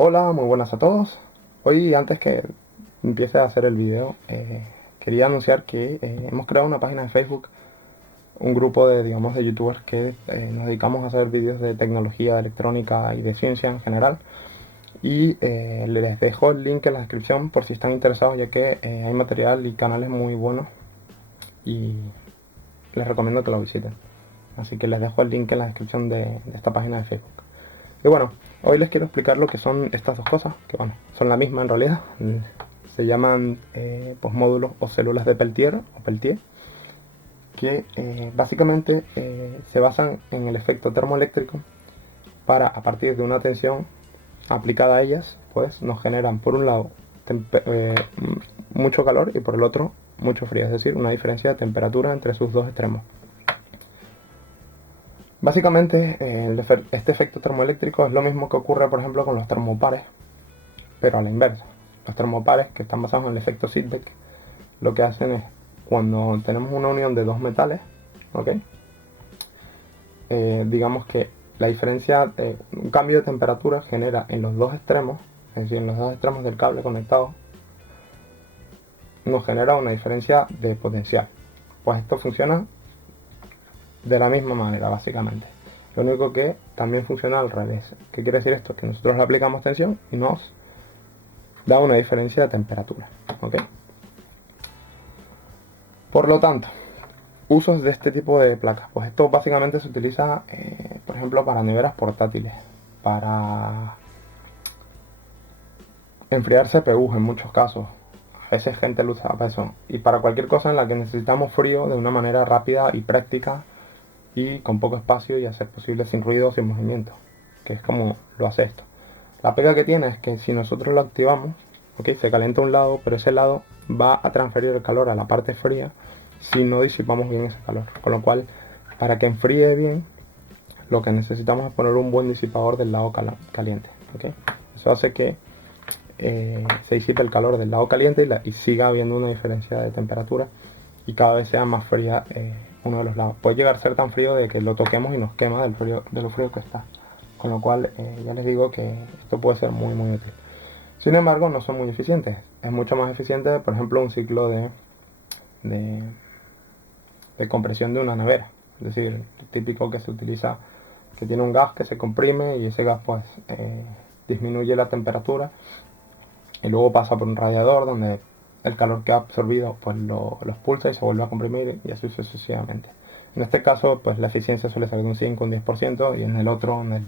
Hola, muy buenas a todos. Hoy, antes que empiece a hacer el video, quería anunciar que hemos creado una página de Facebook, un grupo de, digamos, de youtubers que nos dedicamos a hacer vídeos de tecnología, de electrónica y de ciencia en general. Y les dejo el link en la descripción por si están interesados, ya que hay material y canales muy buenos y les recomiendo que lo visiten. Así que les dejo el link en la descripción de esta página de Facebook. Y bueno, hoy les quiero explicar lo que son estas dos cosas, que bueno, son la misma en realidad. Se llaman pues módulos o células de Peltier, que básicamente se basan en el efecto termoeléctrico para, a partir de una tensión aplicada a ellas, pues nos generan por un lado mucho calor y por el otro mucho frío, es decir, una diferencia de temperatura entre sus dos extremos. Básicamente, este efecto termoeléctrico es lo mismo que ocurre, por ejemplo, con los termopares, pero a la inversa. Los termopares, que están basados en el efecto Seebeck, lo que hacen es, cuando tenemos una unión de dos metales, ¿ok? Digamos que la diferencia, un cambio de temperatura genera en los dos extremos, es decir, en los dos extremos del cable conectado, nos genera una diferencia de potencial. Pues esto funciona de la misma manera, básicamente. Lo único que también funciona al revés. ¿Qué quiere decir esto? Que nosotros le aplicamos tensión y nos da una diferencia de temperatura, ¿ok? Por lo tanto, usos de este tipo de placas. Pues esto básicamente se utiliza, por ejemplo, para neveras portátiles, para enfriar CPUs en muchos casos. A veces gente lo usa para eso. Y para cualquier cosa en la que necesitamos frío de una manera rápida y práctica y con poco espacio y hacer posible sin ruido, sin movimiento, que es como lo hace esto. La pega que tiene es que si nosotros lo activamos, ¿ok? Se calienta un lado, pero ese lado va a transferir el calor a la parte fría si no disipamos bien ese calor. Con lo cual, para que enfríe bien, lo que necesitamos es poner un buen disipador del lado caliente, ¿ok? Eso hace que se disipe el calor del lado caliente y siga habiendo una diferencia de temperatura y cada vez sea más fría uno de los lados. Puede llegar a ser tan frío de que lo toquemos y nos quema de lo frío que está. Con lo cual ya les digo que esto puede ser muy útil. Sin embargo, no son muy eficientes. Es mucho más eficiente, por ejemplo, un ciclo de, de compresión de una nevera. Es decir, el típico que se utiliza, que tiene un gas que se comprime y ese gas pues disminuye la temperatura y luego pasa por un radiador donde el calor que ha absorbido pues lo expulsa y se vuelve a comprimir y así sucesivamente. En este caso pues la eficiencia suele ser de un 5 o un 10% y en el otro, en el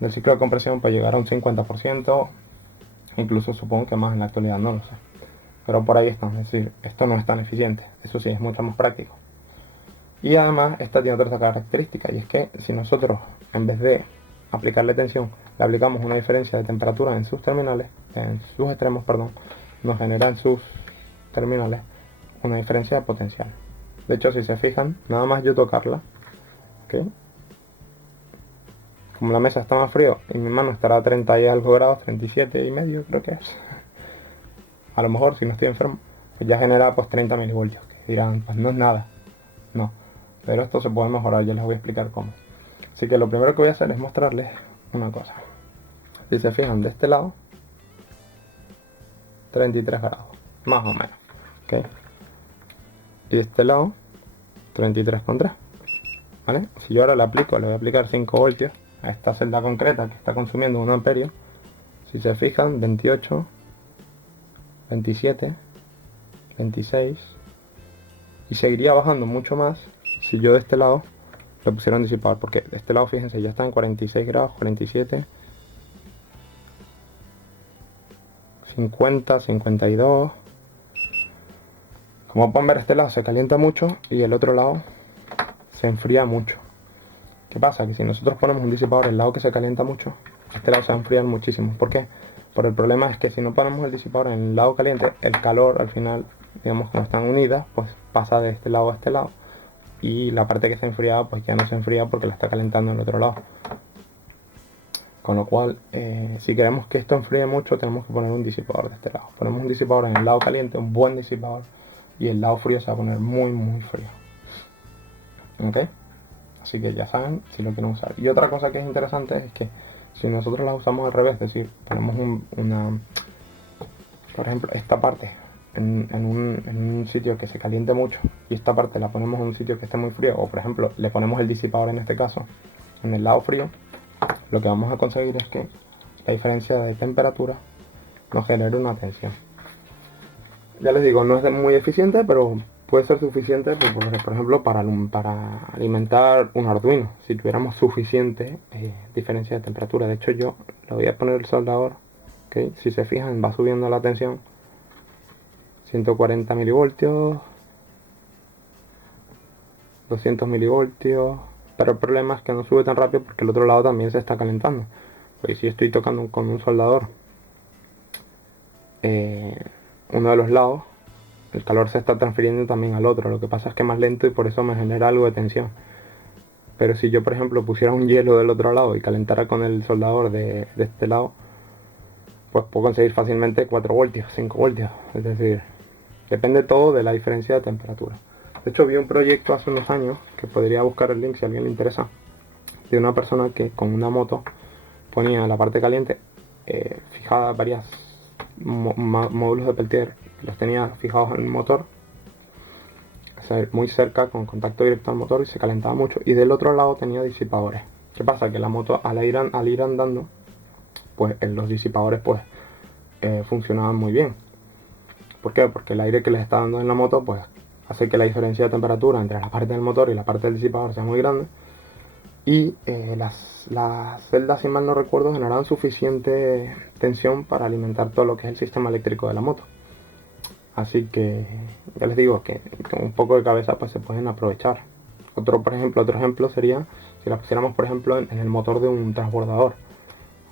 del ciclo de compresión, puede llegar a un 50%, incluso supongo que más en la actualidad, no lo sé. Pero por ahí está, es decir, esto no es tan eficiente, eso sí, es mucho más práctico. Y además esta tiene otra característica, y es que si nosotros en vez de aplicarle tensión le aplicamos una diferencia de temperatura en sus terminales, en sus extremos, perdón, nos genera en sus terminales una diferencia de potencial. De hecho, si se fijan, nada más yo tocarla, ¿ok? Como la mesa está más frío y mi mano estará a 30 y algo grados, 37 y medio creo que es, a lo mejor si no estoy enfermo, pues ya genera pues 30 milivoltios, que dirán, pues no es nada, no, pero esto se puede mejorar, yo les voy a explicar cómo. Así que lo primero que voy a hacer es mostrarles una cosa. Si se fijan, de este lado 33 grados, más o menos, ¿ok? Y de este lado 33,3, ¿vale? Si yo ahora le voy a aplicar 5 voltios a esta celda concreta que está consumiendo 1 amperio, si se fijan, 28, 27, 26, y seguiría bajando mucho más si yo de este lado le pusiera un disipador, porque de este lado, fíjense, ya está en 46 grados, 47, 50, 52. Como pueden ver, este lado se calienta mucho y el otro lado se enfría mucho. ¿Qué pasa? Que si nosotros ponemos un disipador en el lado que se calienta mucho, este lado se va a enfriar muchísimo. ¿Por qué? Por el problema es que si no ponemos el disipador en el lado caliente, el calor al final, digamos, como están unidas, pues pasa de este lado a este lado. Y la parte que está enfriada, pues ya no se enfría porque la está calentando en el otro lado. Con lo cual, si queremos que esto enfríe mucho, tenemos que poner un disipador de este lado. Ponemos un disipador en el lado caliente, un buen disipador, y el lado frío se va a poner muy frío. ¿Ok? Así que ya saben si lo quieren usar. Y otra cosa que es interesante es que Si nosotros las usamos al revés, es decir, ponemos por ejemplo, esta parte en un sitio que se caliente mucho y esta parte la ponemos en un sitio que esté muy frío, o por ejemplo le ponemos el disipador en este caso en el lado frío, lo que vamos a conseguir es que la diferencia de temperatura nos genere una tensión. Ya les digo, no es muy eficiente, pero puede ser suficiente, por ejemplo, para alimentar un Arduino, si tuviéramos suficiente diferencia de temperatura. De hecho, yo le voy a poner el soldador, ¿okay? Si se fijan, va subiendo la tensión, 140 milivoltios, 200 milivoltios, pero el problema es que no sube tan rápido porque el otro lado también se está calentando. Pues si estoy tocando con un soldador uno de los lados, el calor se está transfiriendo también al otro. Lo que pasa es que es más lento y por eso me genera algo de tensión. Pero si yo, por ejemplo, pusiera un hielo del otro lado y calentara con el soldador de este lado, pues puedo conseguir fácilmente 4 voltios, 5 voltios. Es decir, depende todo de la diferencia de temperatura. De hecho, vi un proyecto hace unos años, que podría buscar el link si a alguien le interesa, de una persona que con una moto ponía la parte caliente fijada varias módulos de Peltier, los tenía fijados en el motor, o sea, muy cerca con contacto directo al motor, y se calentaba mucho, y del otro lado tenía disipadores. ¿Qué pasa? Que la moto al ir andando, pues los disipadores pues funcionaban muy bien. ¿Por qué? Porque el aire que les está dando en la moto pues hace que la diferencia de temperatura entre la parte del motor y la parte del disipador sea muy grande, y las celdas, si mal no recuerdo, generaban suficiente tensión para alimentar todo lo que es el sistema eléctrico de la moto. Así que ya les digo que con un poco de cabeza pues se pueden aprovechar. Otro ejemplo sería si la pusiéramos, por ejemplo, en el motor de un transbordador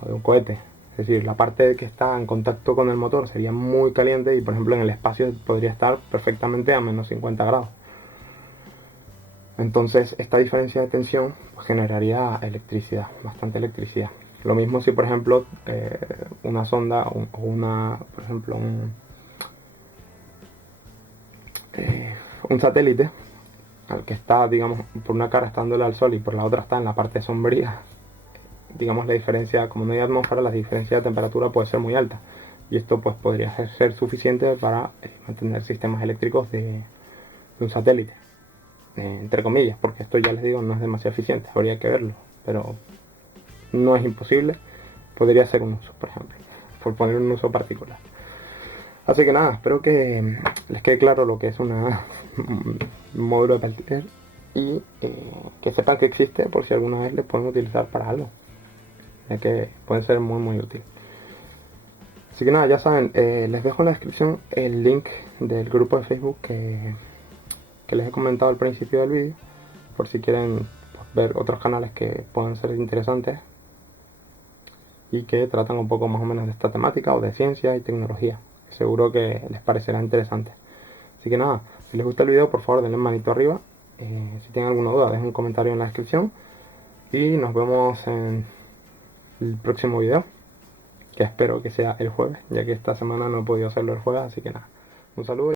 o de un cohete. Es decir, la parte que está en contacto con el motor sería muy caliente y, por ejemplo, en el espacio podría estar perfectamente a menos 50 grados. Entonces esta diferencia de tensión pues generaría electricidad, bastante electricidad. Lo mismo si, por ejemplo, una sonda o por ejemplo, un satélite al que está, digamos, por una cara estándole al sol y por la otra está en la parte sombría, digamos, la diferencia, como no hay atmósfera, la diferencia de temperatura puede ser muy alta, y esto pues podría ser suficiente para mantener sistemas eléctricos de un satélite, entre comillas, porque esto, ya les digo, no es demasiado eficiente, habría que verlo, pero no es imposible. Podría ser un uso, por ejemplo, por poner un uso particular. Así que nada, espero que les quede claro lo que es un módulo de Peltier, y que sepan que existe por si alguna vez les pueden utilizar para algo, ya que pueden ser muy muy útil. Así que nada, ya saben, les dejo en la descripción el link del grupo de Facebook que les he comentado al principio del vídeo, por si quieren pues ver otros canales que puedan ser interesantes y que tratan un poco más o menos de esta temática o de ciencia y tecnología. Seguro que les parecerá interesante. Así que nada, si les gusta el video, por favor denle un manito arriba. Si tienen alguna duda, dejen un comentario en la descripción. Y nos vemos en el próximo video, que espero que sea el jueves, ya que esta semana no he podido hacerlo el jueves. Así que nada, un saludo.